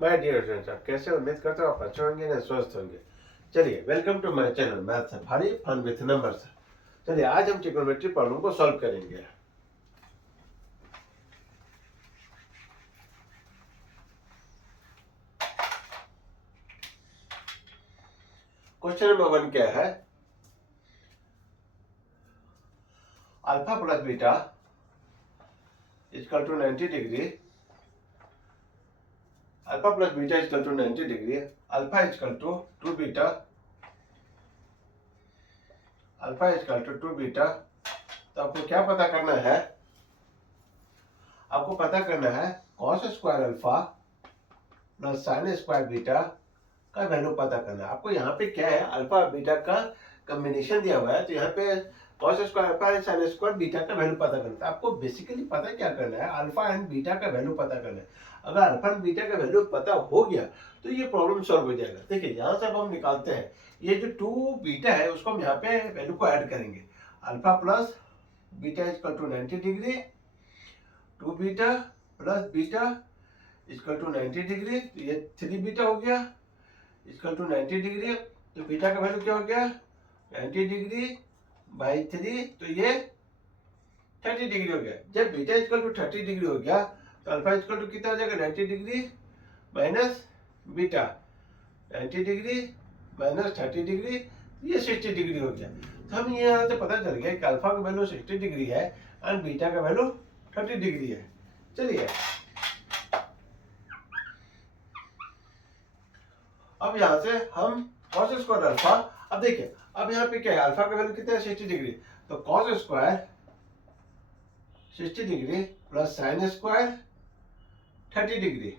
My dear students, आप कैसे? उम्मीद करता हूँ आप अच्छे होंगे ना, स्वस्थ होंगे। चलिए, welcome to my channel math safari fun with numbers. चलिए, आज हम ट्रिग्नोमेट्री प्रॉब्लम को सॉल्व करेंगे। क्वेश्चन नंबर 1 क्या है? Alpha plus beta equal to 90 degree. Alpha plus beta equal to 90 degree. Alpha equal to 2 beta. Alpha equal to 2 beta. तो आपको क्या पता करना है? आपको पता करना है cos square alpha plus sine square beta का वैल्यू पता करना है। आपको यहाँ पे क्या है, अल्फा और बीटा का कॉम्बिनेशन दिया हुआ है, तो यहाँ पे cos square alpha and sine square beta का वैल्यू पता करना है। आपको बेसिकली पता क्या करना है, अल्फा एंड बीटा का वैल्यू पता करना है। अगर अल्फा एंड बीटा का वैल्यू पता हो गया तो ये प्रॉब्लम सॉल्व हो जाएगा। देखिए, यहाँ से अब हम निकालते हैं ये जो 2 बीटा है उसको हम यहाँ पे वैल्यू को ऐड करेंगे। Alpha plus beta equal to 90 degree, 2 beta plus beta equal to 90 degree, तो ये 3 बीटा हो गया इक्वल टू 90 डिग्री। तो बीटा का वैल्यू क्या हो गया? 90 डिग्री बाई 3, तो ये 30 डिग्री हो गया। जब बीटा इक्वल टू 30 डिग्री हो गया तो अल्फा इक्वल टू कितना हो जाएगा? 90 degree minus beta, 90 degree minus 30 degree, ये 60 डिग्री हो गया। तो हम ये यहाँ से पता चल गया कि अल्फा का वैल्यू 60 डिग्री है एंड बीटा का वैल्यू 30 डिग्री है। चलिए, अब यहाँ से हम कॉस स्क्वायर अल्फा, अब देखिए अब यहाँ पे क्या है, अल्फा का वैल्यू कितना है? 60 डिग्री। तो cos square 60 degree plus sine square 30 degree.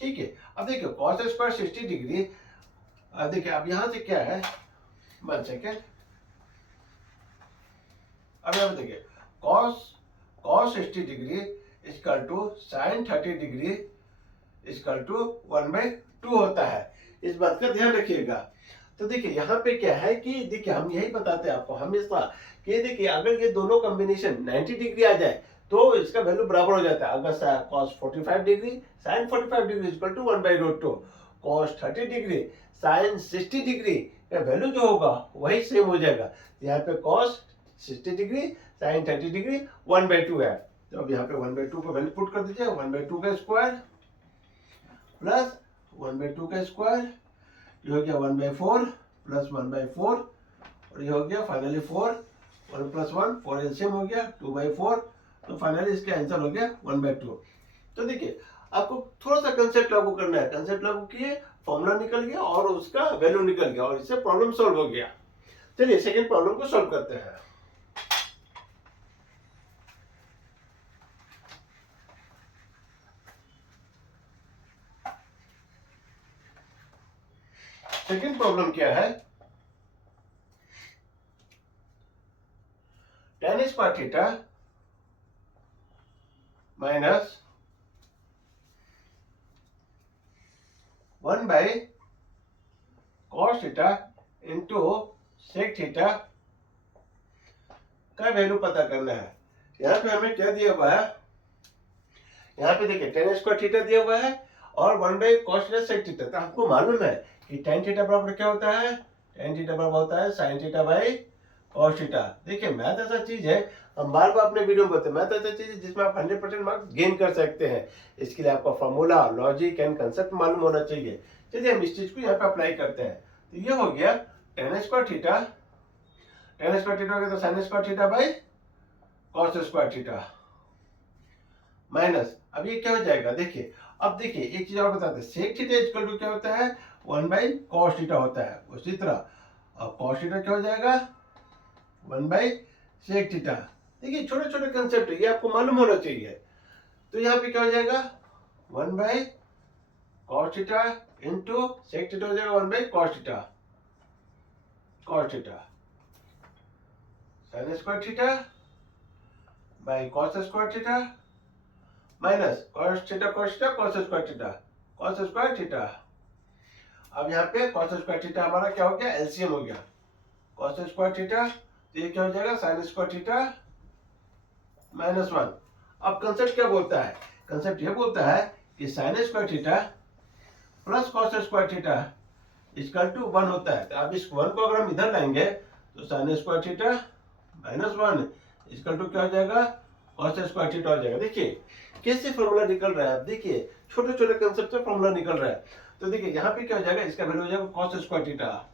ठीक है, अब देखिए कॉस स्क्वायर 60 डिग्री। अब देखिए अब यहाँ से क्या है, 1 सेकेंड। अब यहाँ पे देखिए cos cos 60 degree equal to sine 30 degree equal to 1/2 होता है। इस बात का ध्यान रखिएगा। तो देखिए यहाँ पे क्या है कि देखिए हम यही बताते हैं आपको हमेशा कि देखिए अगर ये दोनों कॉम्बिनेशन 90 डिग्री आ जाए तो इसका वैल्यू बराबर हो जाता है। अगर cos 45 degree sin 45 degree equal to 1/2, cos 30 degree sin 60 degree का वैल्यू जो होगा वही सेम हो जाएगा। यहाँ पे cos 60 डिग्री sin 30 डिग्री 1/2 है। तो अब यहाँ पे 1/2 को वैल्यू पुट कर दीजिए। 1/2 का स्क्वायर प्लस 1/2 का स्क्वायर, ये हो गया 1/4 प्लस 1/4, और ये हो गया फाइनली 4, 1 प्लस 1 4 एलसीएम हो गया 2/4। तो फाइनली इसका आंसर हो गया 1/2। तो देखिए आपको थोड़ा सा कंसेप्ट लागू करना है। कंसेप्ट लागू किए, फॉर्मूला निकल गया और उसका वैल्यू निकल गया और इससे प्रॉब्लम सॉल्व हो गया। चलिए सेकेंड प्रॉब्लम को सॉल्व करते हैं। सेकेंड प्रॉब्लम क्या है? tan square theta minus 1 by cos theta into sec theta का वैल्यू पता करना है। यहाँ पे हमें क्या दिया हुआ है? यहाँ पे देखिए tan स्क्वायर थीटा दिया हुआ है और 1 by cos theta sec theta. तो आपको मालूम है कि tan थीटा बराबर क्या होता है? tan थीटा बराबर होता है sin theta by cos theta. देखिए मैथ ऐसा चीज है, हम बार बार अपने वीडियो में बताते हैं, मैथ ऐसा चीज है जिसमें आप 100% मार्क्स गेन कर सकते हैं। इसके लिए आपका फॉर्मूला, लॉजिक एंड कंसेप्ट मालूम होना चाहिए। चलिए हम इस चीज को यहाँ पे अप्लाई करते हैं। तो ये हो गया tan square theta, tan square theta हो गया तो sin square theta by cos square theta minus, अब ये क्या हो जाएगा? देखिए अब देखिए एक चीज और बताते हैं, sec थीटा इक्वल टू क्या होता है? 1 बाई cos थीटा होता है। उसी तरह अब cos थीटा क्या हो जाएगा? 1 बाई sec थीटा। देखिए छोटे छोटे कंसेप्ट है, ये आपको मालूम होना चाहिए। तो यहाँ पे क्या हो जाएगा? 1 by cos theta into sec theta हो जाएगा 1 by cos theta, cos theta sin square theta by cos square theta minus cos theta cos theta cos square theta, cos square theta. अब यहाँ पे cos स्क्वायर थीटा हमारा क्या हो गया? LCM हो गया cos स्क्वायर थीटा, तो ये क्या हो जाएगा? sin square theta minus 1। अब कंसेप्ट क्या बोलता है? कंसेप्ट ये बोलता है कि sin square theta plus cos square theta equal to 1 होता है। तो अब इस 1 को अगर हम इधर लाएंगे तो sine square theta minus 1 equal to क्या हो जाएगा, कॉस स्क्वायर थीटा हो जाएगा। देखिए कैसे फॉर्मूला निकल रहा है, देखिए छोटे छोटे कंसेप्ट से फॉर्मूला निकल रहा है। तो देखिए यहाँ पे क्या हो जाएगा, इसका वैल्यू हो जाएगा कॉस स्क्वायर थीटा,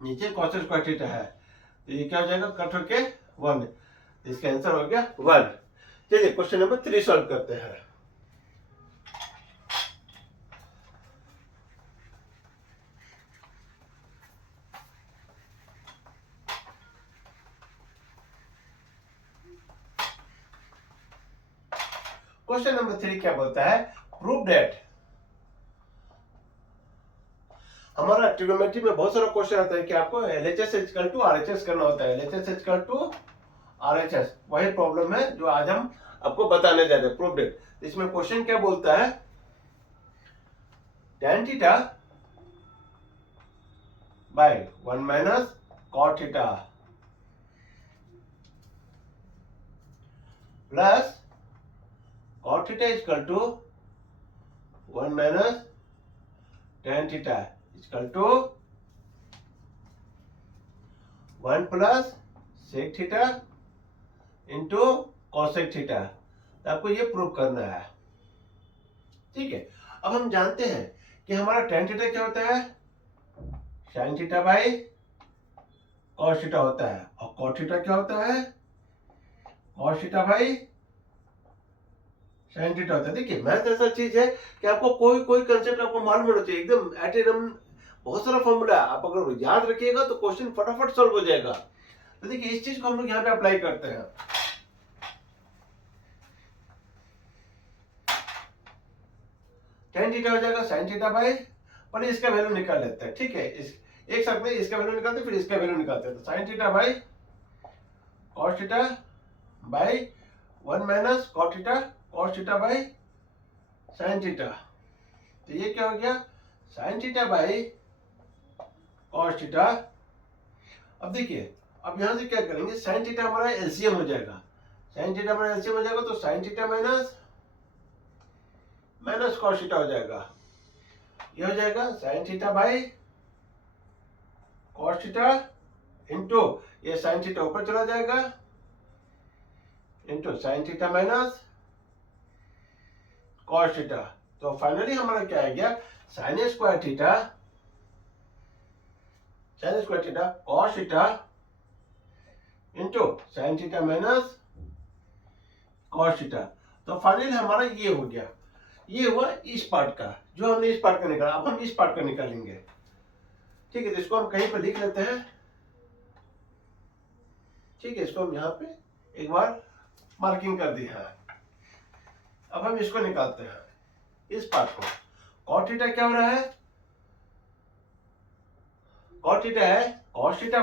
नीचे कॉस स्क्वायर थीटा है, तो ये क्या हो जाएगा कट होके 1, इसका आंसर हो गया 1। चलिए क्वेश्चन नंबर 3 सॉल्व करते हैं। क्वेश्चन नंबर 3 क्या बोलता है, प्रूव दैट। हमारा ट्रिग्नोमेट्री में बहुत सारा क्वेश्चन आता है कि आपको LHS इक्वल टू RHS करना होता है, LHS इक्वल टू RHS, वही प्रॉब्लम है जो आज हम आपको बताने जा रहे हैं, प्रूव दैट। इसमें क्वेश्चन क्या बोलता है, tan theta by 1 minus cot theta plus cot theta equal to 1 minus tan theta equal to 1 plus sec theta into cosec theta. तो आपको ये प्रूव करना है, ठीक है। अब हम जानते हैं कि हमारा tan थीटा क्या होता है, sin theta by cos theta होता है, और cot थीटा क्या होता है, cos theta by sin theta होता है। देखिए मैथ ऐसा चीज है कि आपको कोई कोई कंसेप्ट आपको मालूम होना चाहिए, एकदम एट एकदम बहुत सारा फॉर्मूला है, आप अगर याद रखिएगा तो क्वेश्चन फटाफट सॉल्व हो जाएगा। तो देखिए इस चीज को हम लोग यहाँ पे अप्लाई करते हैं। tan थीटा हो जाएगा sin थीटा बाई, पहले इसका वैल्यू निकाल लेते हैं, ठीक है। इस एक साथ में इसका वैल्यू निकालते हैं, फिर इसका वैल्यू निकालते हैं। तो sin theta by cos theta by 1 minus cot theta cos theta by sin theta. तो ये क्या हो गया, sin theta by cos theta. अब देखिए अब यहां से क्या करेंगे, sin थीटा हमारा एलसीएम हो जाएगा, sin थीटा हमारा एलसीएम हो जाएगा, तो sin theta minus minus cos theta हो जाएगा, ये हो जाएगा sin theta by cos theta into ये sin थीटा ऊपर चला जाएगा into sin theta minus cos theta. तो फाइनली हमारा क्या आ गया, sin square theta cos theta into sin theta minus cos theta. तो फाइनली हमारा ये हो गया, ये हुआ इस पार्ट का, जो हमने इस पार्ट का निकाला। अब हम इस पार्ट का निकालेंगे, ठीक है। तो इसको हम कहीं पर लिख लेते हैं, ठीक है। इसको हम यहाँ पे एक बार मार्किंग कर दी है। अब हम इसको निकालते हैं, इस पार्ट को। cot थीटा क्या हो रहा है, cot थीटा है cos theta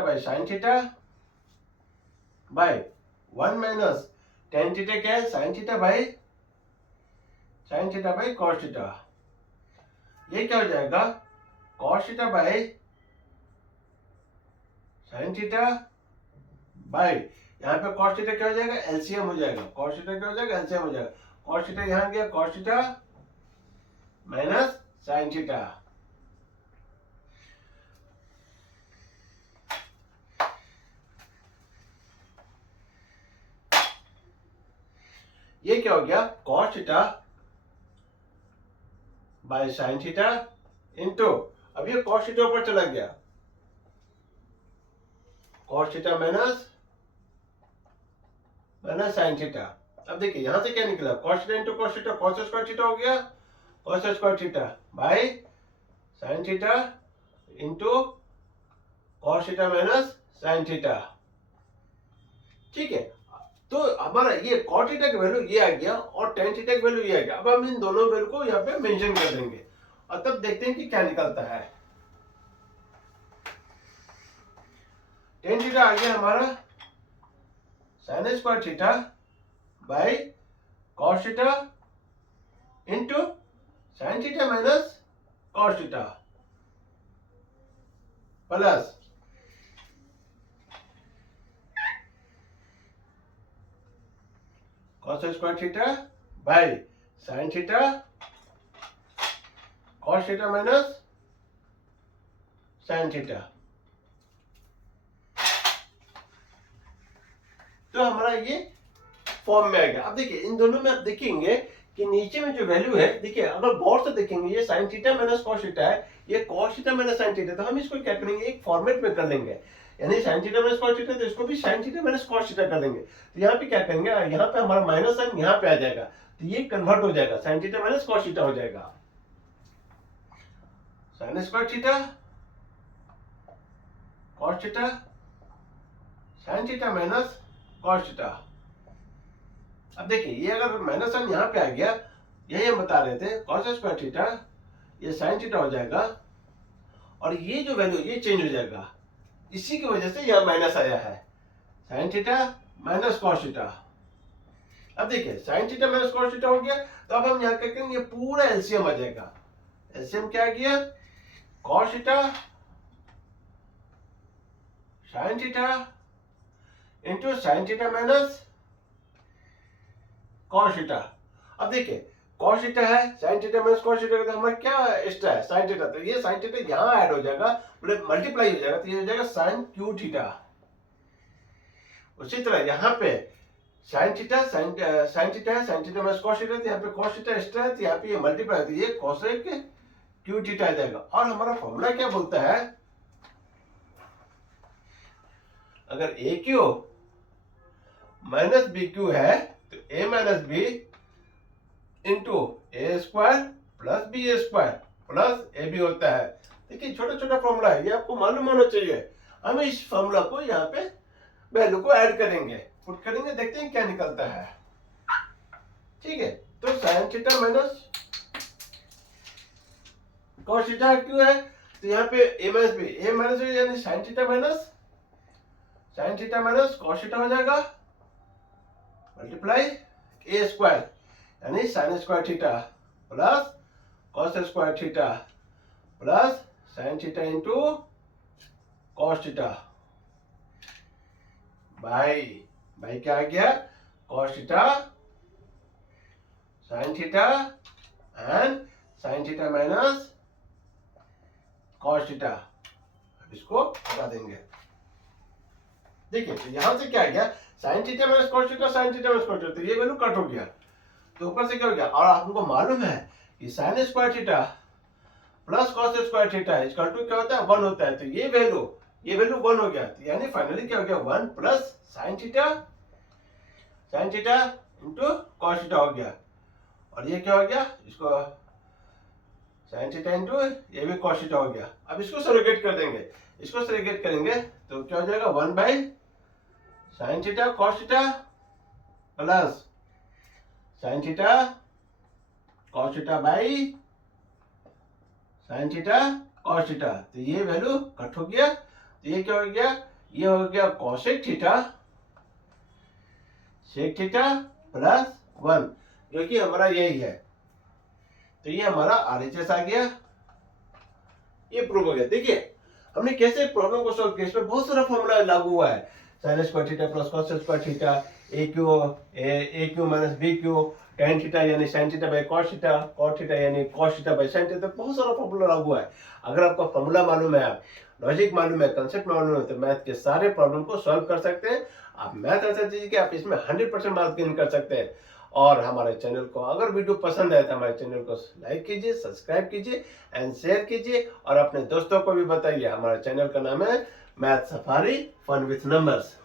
by sin theta by 1 minus tan theta क्या है, sin theta by cos theta. ये क्या हो जाएगा, cos theta by sin theta by, यहाँ पे cos थीटा क्या हो जाएगा, एलसीएम हो जाएगा, cos थीटा क्या हो जाएगा, एलसीएम हो जाएगा। cos थीटा यहाँ गया, cos theta minus sin theta. ये क्या हो गया, cos theta by sin theta into, अब ये cos थीटा ऊपर चला गया, cos theta minus sin theta. अब देखिए यहां से क्या निकला, cos theta into cos theta, cos square theta हो गया, cos square theta by sin theta into cos theta minus sin theta, ठीक है। तो हमारा ये cot थीटा का वैल्यू ये आ गया और tan थीटा का वैल्यू ये आ गया। अब हम इन दोनों वैल्यू को यहाँ पे मेंशन कर देंगे और तब देखते हैं कि क्या निकलता है। tan थीटा आ गया हमारा sin square theta by cos theta into sin theta minus cos theta plus cos square theta by sine theta cos theta minus sine theta. तो हमारा ये फॉर्म में आ गया। अब देखिए इन दोनों में आप देखेंगे कि नीचे में जो वैल्यू है, देखिए अगर गौर से देखेंगे ये sine theta minus cos theta है, ये cos theta minus sine theta, तो हम इसको क्या करेंगे एक फॉर्मेट में कर लेंगे, यानी sine theta minus cos theta तो इसको भी sine theta minus cos theta कर देंगे। तो यहाँ पे क्या करेंगे, यहाँ पे हमारा माइनस साइन यहाँ पे आ जाएगा, तो ये कन्वर्ट हो जाएगा, sine theta minus cos theta हो जाएगा, sign square theta cos theta sine theta minus cos theta. अब देखिए ये अगर माइनस साइन यहाँ पे आ गया, यही हम बता रहे थे, कॉस स्क्वायर थीटा ये साइन थीटा हो जाएगा, और ये जो वैल्यू ये चेंज हो जाएगा, इसी की वजह से यह माइनस आया है, sine theta minus cos theta. अब देखिए sine theta minus cos theta हो गया, तो अब हम यहाँ क्या करेंगे, ये पूरा एलसीएम आ जाएगा। एलसीएम क्या आ गया, cos theta sine theta into sine theta minus cos theta. अब देखिए कॉस थीटा है, sine theta minus cos theta, तो हमारा क्या एक्स्ट्रा है साइन थीटा, तो ये साइन थीटा यहाँ ऐड हो जाएगा, मतलब मल्टीप्लाई हो जाएगा, तो ये हो जाएगा साइन क्यू थीटा। उसी तरह यहाँ पे साइन थीटा साइन थीटा है, sine theta minus cos theta, तो यहाँ पे कॉस थीटा एक्स्ट्रा है, तो यहाँ पे ये मल्टीप्लाई है, तो ये कोसेक क्यू थीटा आ जाएगा। और हमारा फॉर्मूला क्या बोलता है, अगर A cube minus B cube है तो A minus B into A square plus B A square plus A B होता है। देखिए छोटा छोटा फॉर्मूला है, ये आपको मालूम होना चाहिए। हम इस फॉर्मूला को यहाँ पे वैल्यू को ऐड करेंगे, पुट करेंगे, देखते हैं क्या निकलता है। ठीक है, तो sine theta minus cos theta क्यों है, तो यहाँ पे ए माइनस बी यानी sine theta minus cos theta हो जाएगा, मल्टीप्लाई ए स्क्वायर यानी sign square theta plus cos square theta plus sine theta into cos theta by क्या आ गया, cos theta sine theta and sine theta minus cos theta. अब इसको हटा देंगे। देखिए तो यहां से क्या आ गया, sine theta minus cos theta sine theta minus cos theta, तो ये वैल्यू कट हो गया, तो ऊपर से क्या हो गया, और आपको मालूम है कि sine square theta plus cos square theta equal to क्या होता है, 1 होता है, तो ये वैल्यू 1 हो गया, तो यानी फाइनली क्या हो गया, 1 plus sine theta into cos theta हो गया, और ये क्या हो गया, इसको साइन थीटा इंटू ये भी कॉस थीटा हो गया। अब इसको सरोगेट कर देंगे, इसको सरोगेट करेंगे तो क्या हो जाएगा, 1 by sine theta cos theta plus sine theta cos theta by sine theta cos theta, तो ये वैल्यू कट हो गया, तो ये क्या हो गया, ये हो गया cosec theta sec theta plus 1, जो कि हमारा यही है, तो ये हमारा आरएचएस आ गया, ये प्रूव हो गया। देखिए हमने कैसे प्रॉब्लम को सॉल्व किया, इसमें बहुत सारा फॉर्मूला लागू हुआ है, sine square theta plus cos square theta, A cube minus B cube, tan theta यानी sin theta by cos theta, cot theta यानी cos theta by sin theta, बहुत सारा फॉर्मूला लागू है। अगर आपका फॉर्मूला मालूम है, लॉजिक मालूम है, कंसेप्ट मालूम है, तो मैथ के सारे प्रॉब्लम को सॉल्व कर सकते हैं आप। मैथ ऐसा चीज कि आप इसमें 100% मार्क्स गेन कर सकते हैं। और हमारे चैनल को अगर वीडियो पसंद आए तो हमारे चैनल को लाइक कीजिए, सब्सक्राइब कीजिए एंड शेयर कीजिए, और अपने दोस्तों को भी बताइए। हमारे चैनल का नाम है math safari fun with numbers.